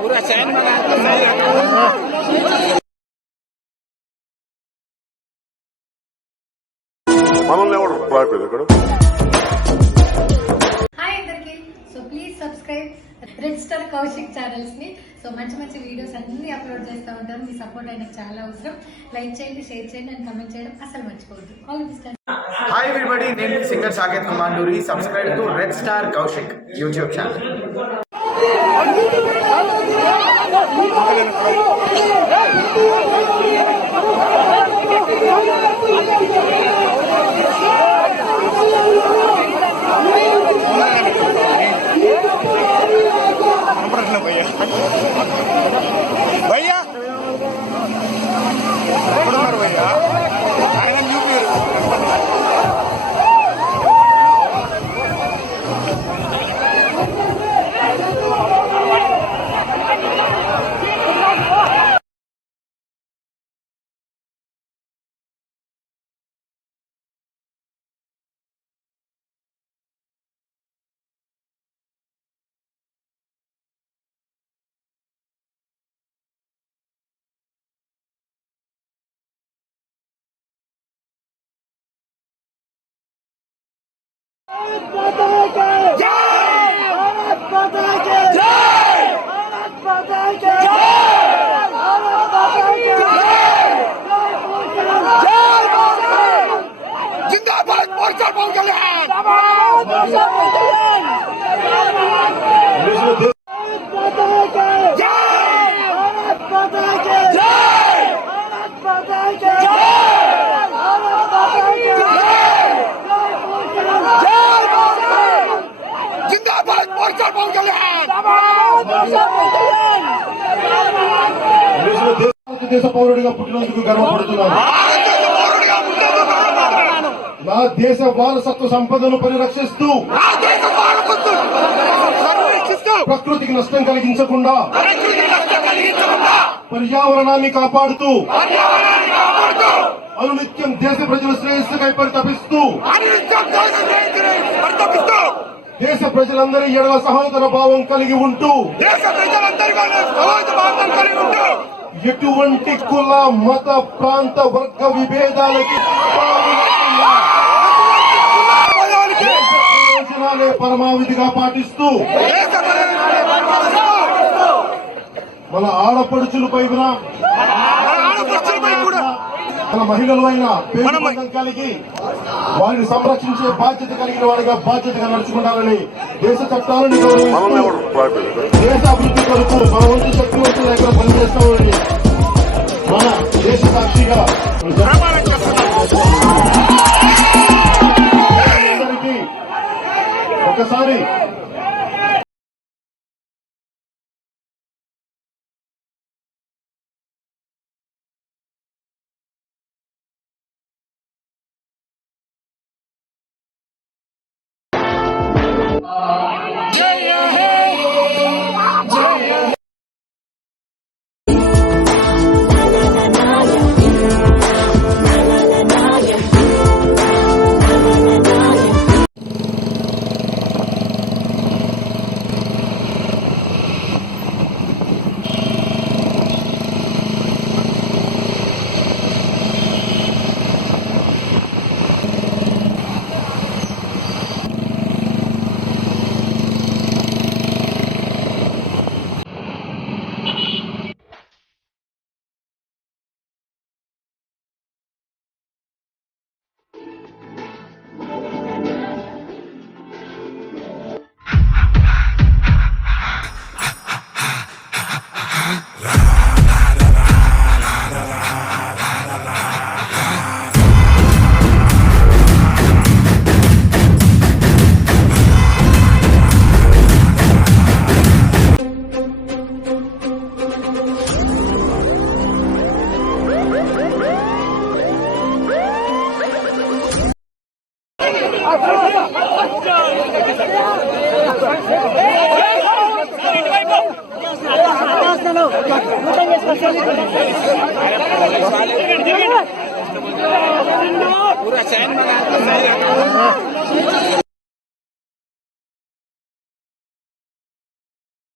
पूरा चैन में మనల్ని ఎవరు రాయలేదు ఇక్కడ. హాయ్ అందరికి. So please subscribe red star Kaushik channels ని. సో మంచి మంచి వీడియోస్ అన్ని అప్లోడ్ చేస్తూ ఉంటారు. మీ సపోర్ట్ ఆయనకు చాలా అవసరం. లైక్ చేయండి, షేర్ చేయండి అండ్ కమెంట్ చేయడం అసలు మర్చిపోవద్దు. All the best. Hi everybody, నేను singer Saketh Komanduri. Subscribe to red star Kaushik YouTube channel. భయ్యా ఎక్కడున్నారు భయ్యా? ఆయన చూపారు. जिंदाबाद मोर्चा पवन कल्याण। जिंदाबाद मोर्चा पवन कल्याण। భారతదేశ పౌరుడిగా పుట్టినందుకు గర్వపడుతున్నాను. నా దేశ వారసత్వ సంపదను పరిరక్షిస్తూ ప్రకృతికి నష్టం కలిగించకుండా పర్యావరణాన్ని కాపాడుతూ అనునిత్యం దేశ ప్రజల శ్రేయస్సుకై పరితపిస్తూ దేశ ప్రజలందరి ఎడల సహోదర భావం కలిగి ఉంటూ ఎటువంటి కుల మత ప్రాంత వర్గ విభేదాలకి ప్రయోజనాలే పరమావధిగా పాటిస్తూ మన ఆడపడుచులపై మన మహిళలు అయిన పేరు కలిగి వారిని సంరక్షించే బాధ్యత కలిగిన వారిగా బాధ్యతగా నడుచుకుంటారని దేశ చట్టాలను దేశ అభివృద్ధి కొరకు మన వంతు శక్తి వంతుల దగ్గర పనిచేస్తామని మన దేశ సాక్షిగా అందరికీ ఒకసారి जय हे जय पूरा चैन में